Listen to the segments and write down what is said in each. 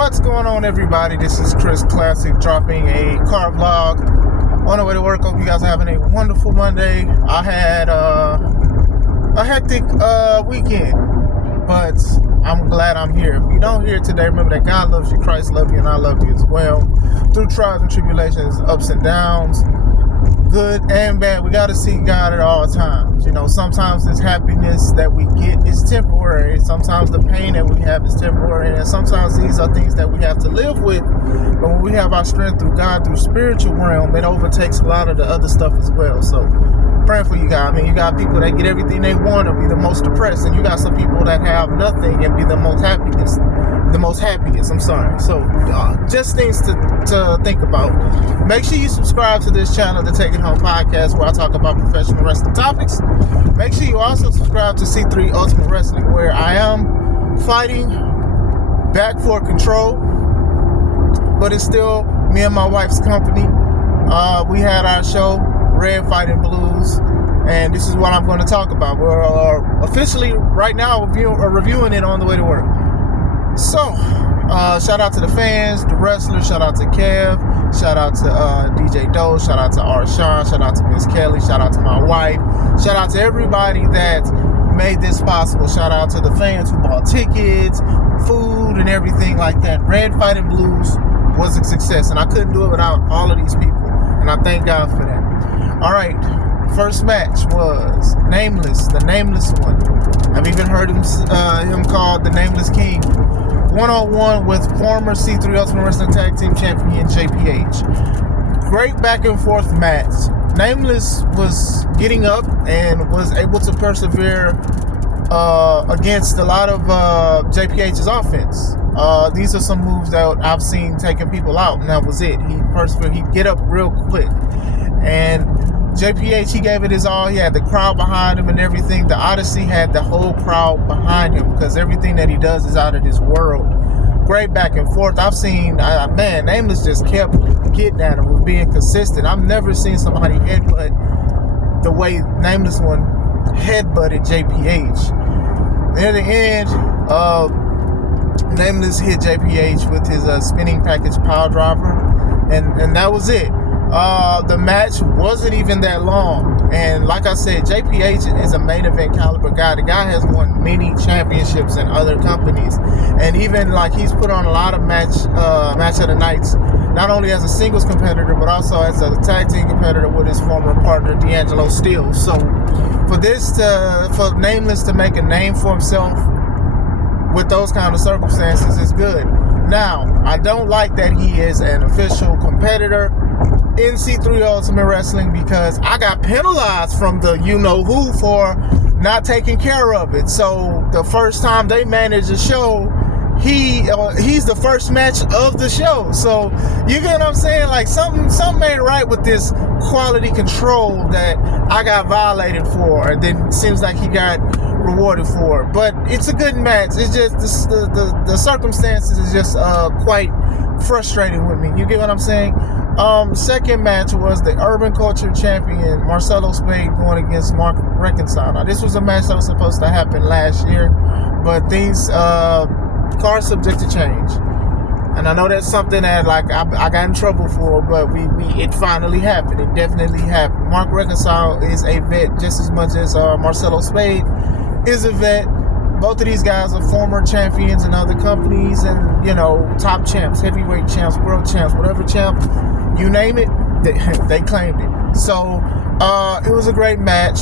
What's going on, everybody? This is Chris Classic dropping a car vlog on the way to work. Hope you guys are having a wonderful Monday. I had a hectic weekend, but I'm glad I'm here. If you don't hear today, remember that God loves you, Christ loves you, and I love you as well. Through trials and tribulations, ups and downs, good and bad, we got to seek God at all times. You know, sometimes this happiness that we get is temporary. Sometimes the pain that we have is temporary. And sometimes these are things that we have to live with. But when we have our strength through God, through spiritual realm, it overtakes a lot of the other stuff as well. So, praying for you guys. I mean, you got people that get everything they want and be the most depressed. And you got some people that have nothing and be the most happiest. So, just things to think about. Make sure you subscribe to this channel, the Take It Home Podcast, where I talk about professional wrestling topics. Make sure you also subscribe to C3 Ultimate Wrestling, where I am fighting back for control, but it's still me and my wife's company. We had our show, Red Fighting Blues, and this is what I'm going to talk about. We're officially right now reviewing it on the way to work. So, shout out to the fans, the wrestlers, shout out to Kev, shout out to DJ Doe, shout out to R. Sean, shout out to Miss Kelly, shout out to my wife, shout out to everybody that made this possible. Shout out to the fans who bought tickets, food, and everything like that. Red Fighting Blues was a success, and I couldn't do it without all of these people, and I thank God for that. All right, first match was Nameless, the Nameless one. I've even heard him called the Nameless King. One-on-one with former C3 Ultimate Wrestling Tag Team Champion JPH. Great back and forth match. Nameless was getting up and was able to persevere against a lot of JPH's offense. These are some moves that I've seen taking people out, and that was it. He persevered. He'd get up real quick. And JPH, he gave it his all. He had the crowd behind him and everything. The Odyssey had the whole crowd behind him because everything that he does is out of this world. Great back and forth. I've seen, Nameless just kept getting at him with being consistent. I've never seen somebody headbutt the way Nameless one headbutted JPH. Near the end, Nameless hit JPH with his spinning package power driver, and that was it. The match wasn't even that long, and like I said, JPH is a main event caliber guy. The guy has won many championships in other companies, and even like he's put on a lot of match of the nights, not only as a singles competitor but also as a tag team competitor with his former partner D'Angelo Steele. So for Nameless to make a name for himself with those kind of circumstances is good. Now, I don't like that he is an official competitor in C3 Ultimate Wrestling because I got penalized from the you-know-who for not taking care of it. So the first time they managed a show, he's the first match of the show. So you get what I'm saying? Like something ain't right with this quality control that I got violated for, and then it seems like he got rewarded for it. But it's a good match. It's just the circumstances is just quite frustrating with me. You get what I'm saying? Second match was the Urban Culture Champion Marcelo Spade going against Mark Reconcile. Now, this was a match that was supposed to happen last year, but things cars subject to change, and I know that's something that like I got in trouble for, but it finally happened. It definitely happened. Mark Reconcile is a vet just as much as Marcelo Spade is a vet. Both of these guys are former champions in other companies, and you know, top champs, heavyweight champs, world champs, whatever champ, you name it, they claimed it. So it was a great match.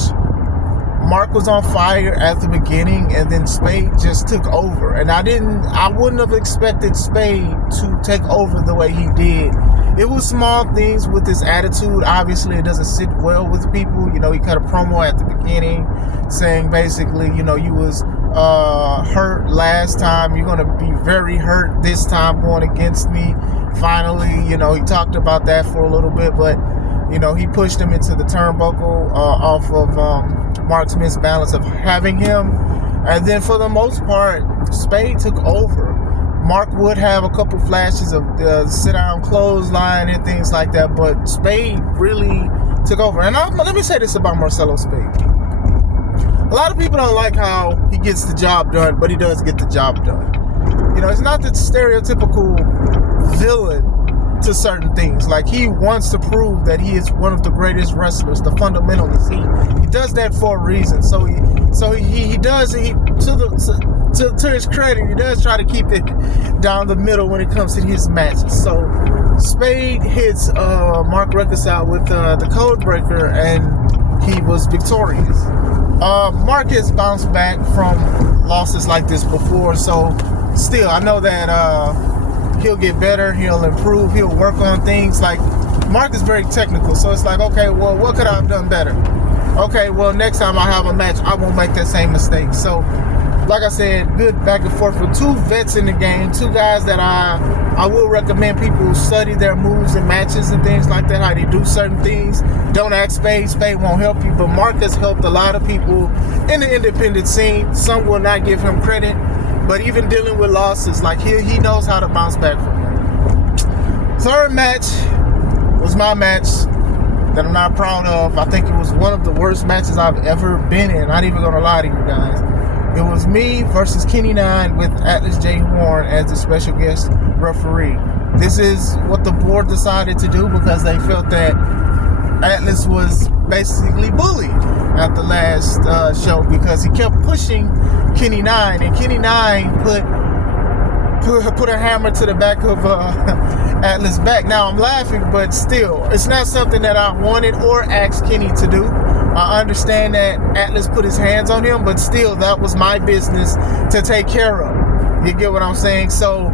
Mark was on fire at the beginning, and then Spade just took over. And I wouldn't have expected Spade to take over the way he did. It was small things with his attitude. Obviously, it doesn't sit well with people. You know, he cut a promo at the beginning saying basically, you know, you was hurt last time. You're going to be very hurt this time going against me. Finally, you know, he talked about that for a little bit, but, you know, he pushed him into the turnbuckle off of Mark's misbalance of having him. And then for the most part, Spade took over. Mark would have a couple flashes of sit-down clothesline and things like that, but Spade really took over. And let me say this about Marcelo Spade. A lot of people don't like how he gets the job done, but he does get the job done. You know, he's not the stereotypical villain to certain things. Like, he wants to prove that he is one of the greatest wrestlers, the fundamentalists. He does that for a reason. So he does to his credit, he does try to keep it down the middle when it comes to his matches. So Spade hits Mark Ruckus out with the Code Breaker, and he was victorious. Mark has bounced back from losses like this before, so still, I know that he'll get better, he'll improve, he'll work on things. Like, Mark is very technical, so it's like, okay, well, what could I have done better? Okay, well, next time I have a match, I won't make that same mistake. So, like I said, good back and forth with two vets in the game, two guys that I will recommend people study their moves and matches and things like that, how they do certain things. Don't ask Spade. Spade won't help you, but Mark has helped a lot of people in the independent scene. Some will not give him credit, but even dealing with losses, like he knows how to bounce back from them. Third match was my match that I'm not proud of. I think it was one of the worst matches I've ever been in. Not even gonna lie to you guys. It was me versus Kenny Nine with Atlas J. Horn as the special guest referee. This is what the board decided to do because they felt that Atlas was basically bullied at the last show because he kept pushing Kenny Nine, and Kenny Nine put a hammer to the back of Atlas' back. Now I'm laughing, but still, it's not something that I wanted or asked Kenny to do. I understand that Atlas put his hands on him, but still, that was my business to take care of. You get what I'm saying? So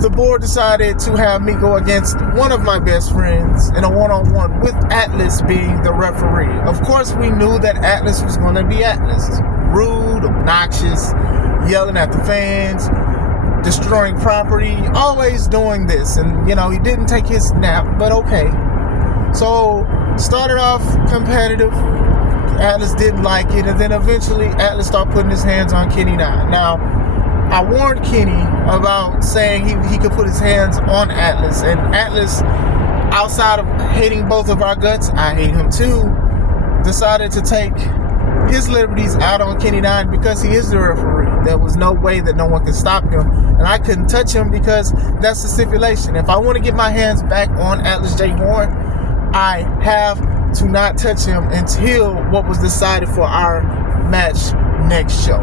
the board decided to have me go against one of my best friends in a one-on-one with Atlas being the referee. Of course, we knew that Atlas was going to be Atlas. Rude, obnoxious, yelling at the fans, destroying property, always doing this. And, you know, he didn't take his nap, but okay. So, started off competitive. Atlas didn't like it, and then eventually Atlas started putting his hands on Kenny Nine. Now, I warned Kenny about saying he could put his hands on Atlas, and Atlas, outside of hating both of our guts, I hate him too, decided to take his liberties out on Kenny Nine because he is the referee. There was no way that no one could stop him, and I couldn't touch him because that's the stipulation. If I want to get my hands back on Atlas J. Horn, I have to not touch him until what was decided for our match next show.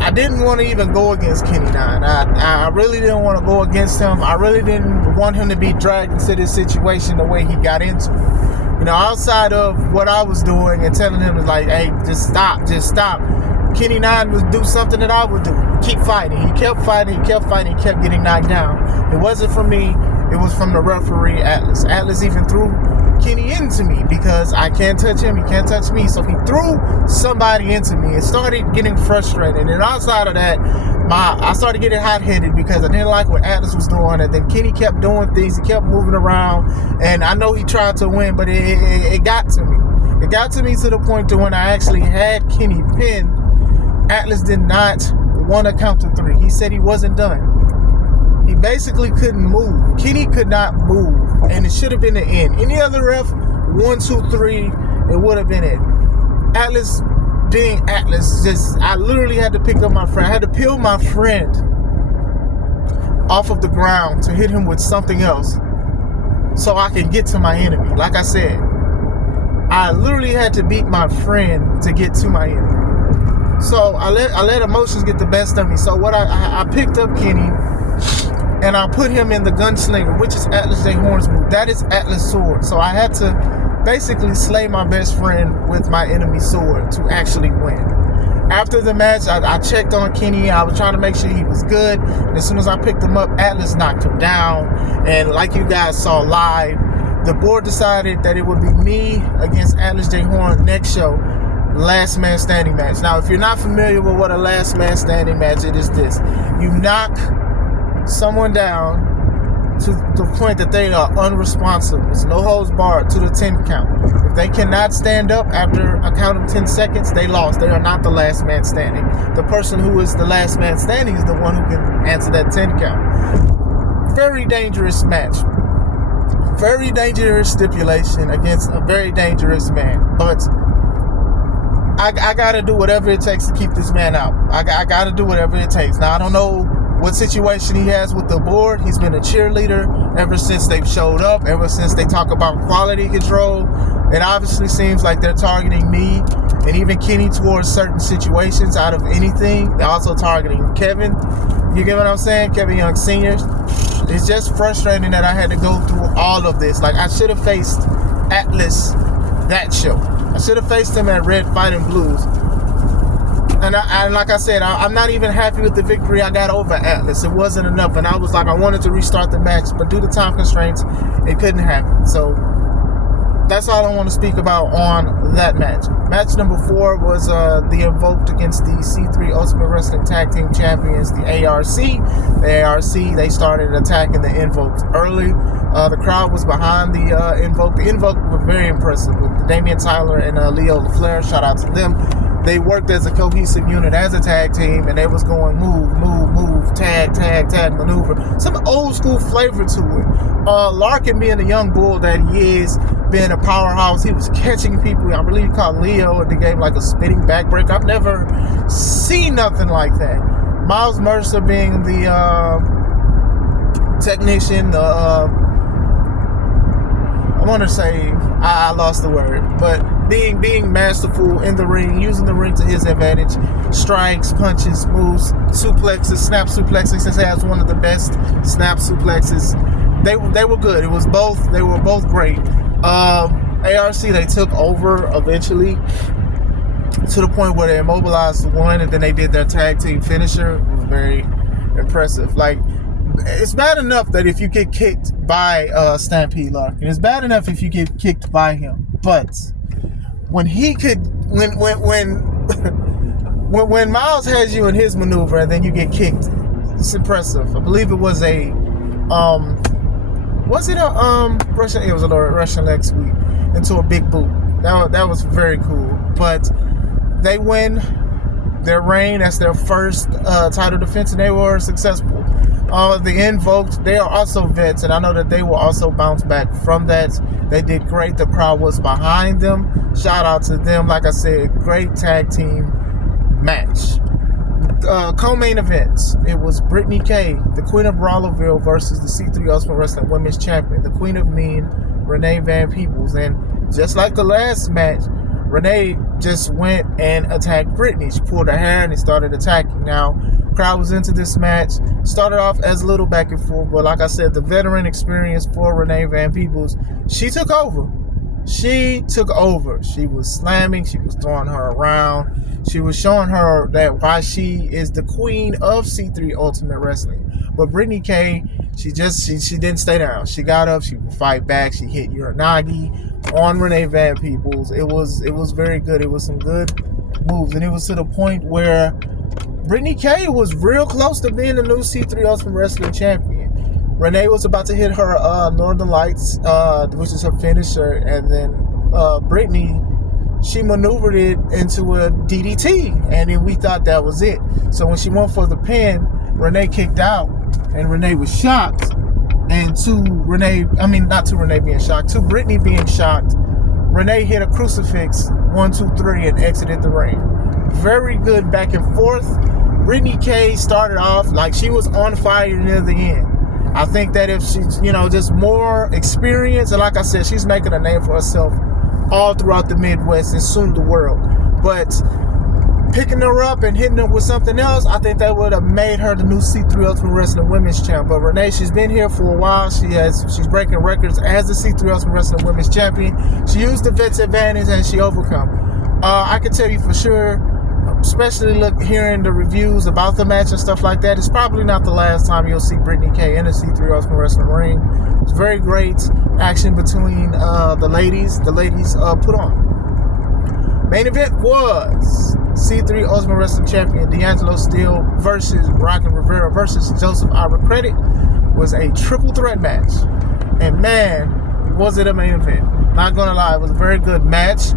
I didn't want to even go against Kenny Nine. I really didn't want to go against him. I really didn't want him to be dragged into this situation the way he got into it. You know, outside of what I was doing and telling him, like, hey, just stop. Kenny Nine would do something that I would do. Keep fighting. He kept fighting, he kept getting knocked down. It wasn't from me. It was from the referee, Atlas. Atlas even threw Kenny into me because I can't touch him, he can't touch me. So he threw somebody into me and started getting frustrated. And outside of that, I started getting hot-headed because I didn't like what Atlas was doing. And then Kenny kept doing things, he kept moving around. And I know he tried to win, but it got to me. It got to me to the point to when I actually had Kenny pinned, Atlas did not want to count to three. He said he wasn't done. He basically couldn't move. Kenny could not move, and it should have been the end. Any other ref, 1, 2, 3, it would have been it. Atlas being Atlas, I literally had to pick up my friend. I had to peel my friend off of the ground to hit him with something else so I can get to my enemy. Like I said, I literally had to beat my friend to get to my enemy. So I let emotions get the best of me. So what I picked up Kenny, and I put him in the gunslinger, which is Atlas J. Horn's move. That is Atlas' sword. So I had to basically slay my best friend with my enemy sword to actually win. After the match, I checked on Kenny. I was trying to make sure he was good. And as soon as I picked him up, Atlas knocked him down. And like you guys saw live, the board decided that it would be me against Atlas J. Horn next show. Last man standing match. Now, if you're not familiar with what a last man standing match is, it is this. You knock someone down to the point that they are unresponsive. It's no holds barred to the 10 count. If they cannot stand up after a count of 10 seconds, they lost. They are not the last man standing. The person who is the last man standing is the one who can answer that 10 count. Very dangerous match. Very dangerous stipulation against a very dangerous man. But I got to do whatever it takes to keep this man out. I got to do whatever it takes. Now, I don't know what situation he has with the board. He's been a cheerleader ever since they've showed up, ever since they talk about quality control. It obviously seems like they're targeting me and even Kenny towards certain situations out of anything. They're also targeting Kevin. You get what I'm saying? Kevin Young Sr. It's just frustrating that I had to go through all of this. Like, I should have faced Atlas that show. I should have faced him at Red Fighting Blues. And like I said, I'm not even happy with the victory I got over Atlas. It wasn't enough. And I was like, I wanted to restart the match, but due to time constraints, it couldn't happen. So that's all I want to speak about on that match. Match number 4 was the Invoked against the C3 Ultimate Wrestling Tag Team Champions, the ARC. The ARC, they started attacking the Invoked early. The crowd was behind the Invoked. The Invoked were very impressive with Damian Tyler and Leo LaFleur. Shout out to them. They worked as a cohesive unit, as a tag team, and they was going move, tag, maneuver. Some old school flavor to it. Larkin, being the young bull that he is, being a powerhouse, he was catching people. I believe he caught Leo and they gave like a spinning backbreak. I've never seen nothing like that. Miles Mercer being the technician, I want to say, I lost the word, but being masterful in the ring, using the ring to his advantage, strikes, punches, moves, suplexes, snap suplexes, since he has one of the best snap suplexes. They were good. It was both. They were both great. ARC, they took over eventually to the point where they immobilized one, and then they did their tag team finisher. It was very impressive. Like, it's bad enough that if you get kicked by Stampede Larkin, it's bad enough if you get kicked by him, but when he could, when Miles has you in his maneuver and then you get kicked, it's impressive. I believe it was a Russian? It was a Russian leg sweep into a big boot. That was very cool. But they win their reign. That's their first title defense, and they were successful. The Invoked, they are also vets, and I know that they will also bounce back from that. They did great. The crowd was behind them. Shout out to them. Like I said, great tag team match. Co-main events. It was Brittany Kay, the Queen of Brawlerville, versus the C3 Ultimate Wrestling Women's Champion, the Queen of Mean, Renee Van Peebles. And just like the last match, Renee just went and attacked Brittany. She pulled her hair and they started attacking. Now, crowd was into this match. Started off as a little back and forth, but like I said, the veteran experience for Renee Van Peebles, she took over. She was slamming. She was throwing her around. She was showing her that why she is the queen of C3 Ultimate Wrestling. But Brittany Kay, she didn't stay down. She got up. She would fight back. She hit Uranagi on Renee Van Peebles. It was very good. It was some good moves, and it was to the point where Brittany Kay was real close to being the new C3 Ultimate Wrestling Champion. Renee was about to hit her Northern Lights, which is her finisher, and then Brittany, she maneuvered it into a DDT, and then we thought that was it. So when she went for the pin, Renee kicked out, and Renee was shocked. And to Brittany being shocked, Renee hit a crucifix, 1, 2, 3, and exited the ring. Very good back and forth. Brittany Kay started off like she was on fire near the end. I think that if she's, just more experience, and like I said, she's making a name for herself all throughout the Midwest and soon the world. But picking her up and hitting her with something else, I think that would have made her the new C3 Ultimate Wrestling Women's Champ. But Renee, she's been here for a while. She's breaking records as the C3 Ultimate Wrestling Women's Champion. She used the vet's advantage and she overcome. I can tell you for sure, especially hearing the reviews about the match and stuff like that, it's probably not the last time you'll see Brittany Kay in a C3 Ultimate Wrestling ring. It's very great action between the ladies. The ladies put on. Main event was C3 Ultimate Wrestling Champion D'Angelo Steele versus Rockin' Rivera versus Joseph Ira Credit. Was a triple threat match. And man, was it a main event. Not gonna lie, it was a very good match.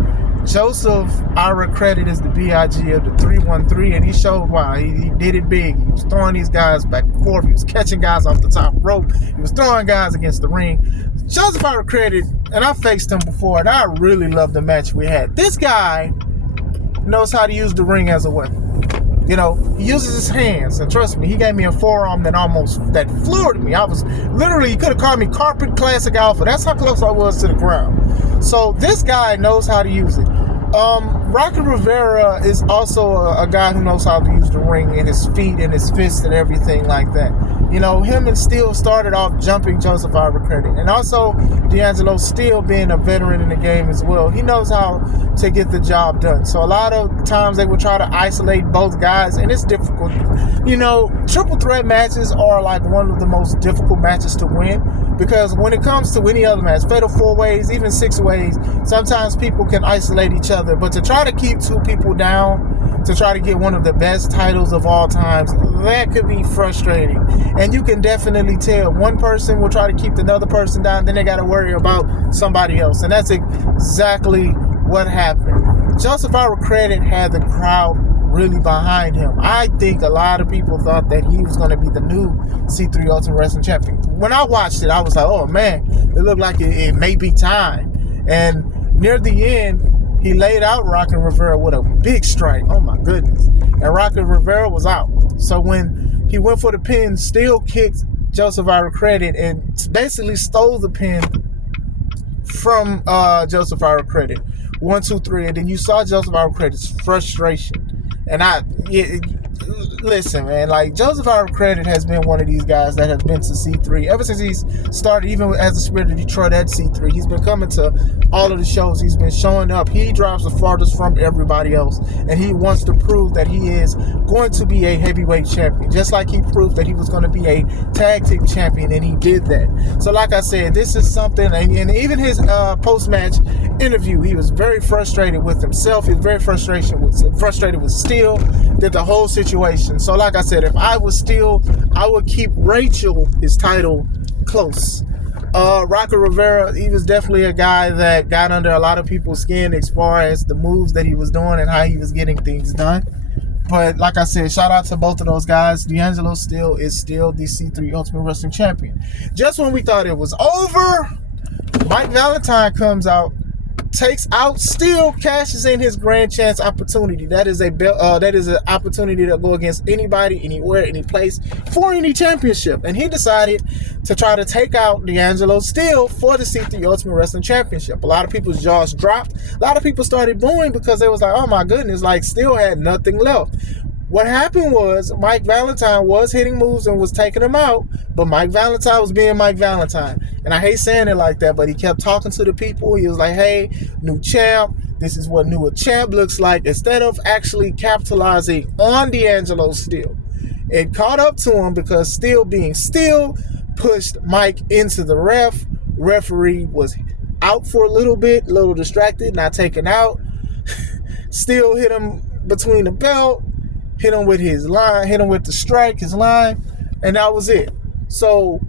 Joseph Ira Credit is the B.I.G. of the 313, and he showed why. He did it big. He was throwing these guys back and forth. He was catching guys off the top rope. He was throwing guys against the ring. Joseph Ira Credit, and I faced him before, and I really loved the match we had. This guy knows how to use the ring as a weapon. You know, he uses his hands, and trust me, he gave me a forearm that floored me. I was literally, you could have called me Carpet Classic Alpha. That's how close I was to the ground. So this guy knows how to use it. Rocky Rivera is also a guy who knows how to use the ring and his feet and his fists and everything like that. You know, him and Steele started off jumping Joseph Ira Credit. And also D'Angelo Steele being a veteran in the game as well. He knows how to get the job done. So a lot of times they would try to isolate both guys, and it's difficult. You know, triple threat matches are like one of the most difficult matches to win, because when it comes to any other match, fatal 4-ways, even 6-ways, sometimes people can isolate each other. But to try to keep two people down, to try to get one of the best titles of all times, that could be frustrating. And you can definitely tell one person will try to keep another person down, then they got to worry about somebody else. And that's exactly what happened. Joseph Ira Credit had the crowd really behind him. I think a lot of people thought that he was going to be the new C3 Ultimate Wrestling Champion. When I watched it, I was like, oh man, it looked like it may be time. And near the end, he laid out Rocky Rivera with a big strike. Oh my goodness. And Rocky Rivera was out. So when he went for the pin, Steele kicked Joseph Ira Credit and basically stole the pin from Joseph Ira Credit. 1, 2, 3. And then you saw Joseph Ira Credit's frustration. And listen, man, like Joseph Ira Credit has been one of these guys that has been to C3 ever since he's started, even as the Spirit of Detroit at C3. He's been coming to all of the shows. He's been showing up. He drives the farthest from everybody else, and he wants to prove that he is going to be a heavyweight champion, just like he proved that he was going to be a tag team champion, and he did that. So like I said, this is something, and even his post-match interview, he was very frustrated with himself. He was very frustrated with Steele, did the whole situation. So like I said, if I was Steele, I would keep Rachel, his title, close. Rocky Rivera, he was definitely a guy that got under a lot of people's skin as far as the moves that he was doing and how he was getting things done. But like I said, shout out to both of those guys. D'Angelo Steele is still the C3 Ultimate Wrestling Champion. Just when we thought it was over, Mike Valentine comes out, takes out Steele, cashes in his grand chance opportunity. That is an opportunity to go against anybody, anywhere, any place for any championship. And he decided to try to take out D'Angelo Steele for the C3 Ultimate Wrestling Championship. A lot of people's jaws dropped. A lot of people started booing because they was like, oh my goodness, like Steele had nothing left. What happened was Mike Valentine was hitting moves and was taking them out, but Mike Valentine was being Mike Valentine. And I hate saying it like that, but he kept talking to the people. He was like, hey, new champ, this is what new champ looks like, instead of actually capitalizing on D'Angelo Steele. It caught up to him because Steele being Steele pushed Mike into the ref. Referee was out for a little bit, a little distracted, not taken out. Steele hit him between the belt, hit him with his line, hit him with the strike, his line, and that was it. So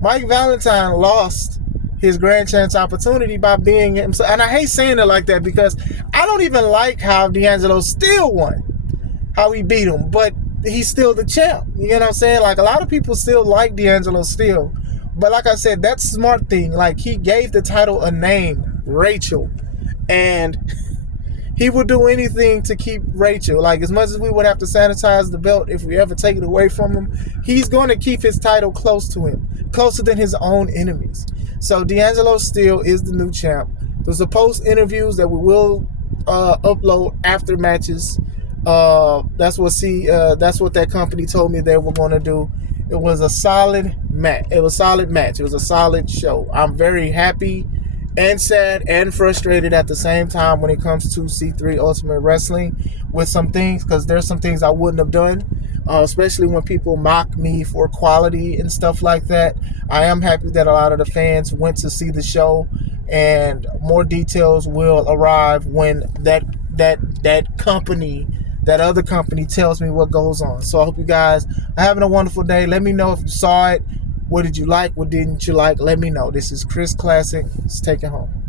Mike Valentine lost his grand chance opportunity by being himself. And I hate saying it like that because I don't even like how D'Angelo Steele won, how he beat him, but he's still the champ. You know what I'm saying? Like, a lot of people still like D'Angelo Steele, but like I said, that's a smart thing. Like, he gave the title a name, Rachel, and he would do anything to keep Rachel. Like, as much as we would have to sanitize the belt if we ever take it away from him, he's going to keep his title close to him, closer than his own enemies. So D'Angelo Steele is the new champ. There's a post interviews that we will upload after matches. That's what that company told me they were going to do. It was a solid match. It was a solid match. It was a solid show. I'm very happy and sad and frustrated at the same time when it comes to C3 Ultimate Wrestling with some things, because there's some things I wouldn't have done, especially when people mock me for quality and stuff like that. I am happy that a lot of the fans went to see the show, and more details will arrive when that other company tells me what goes on. So I hope you guys are having a wonderful day. Let me know if you saw it. What did you like? What didn't you like? Let me know. This is Chris Classic. Let's take it home.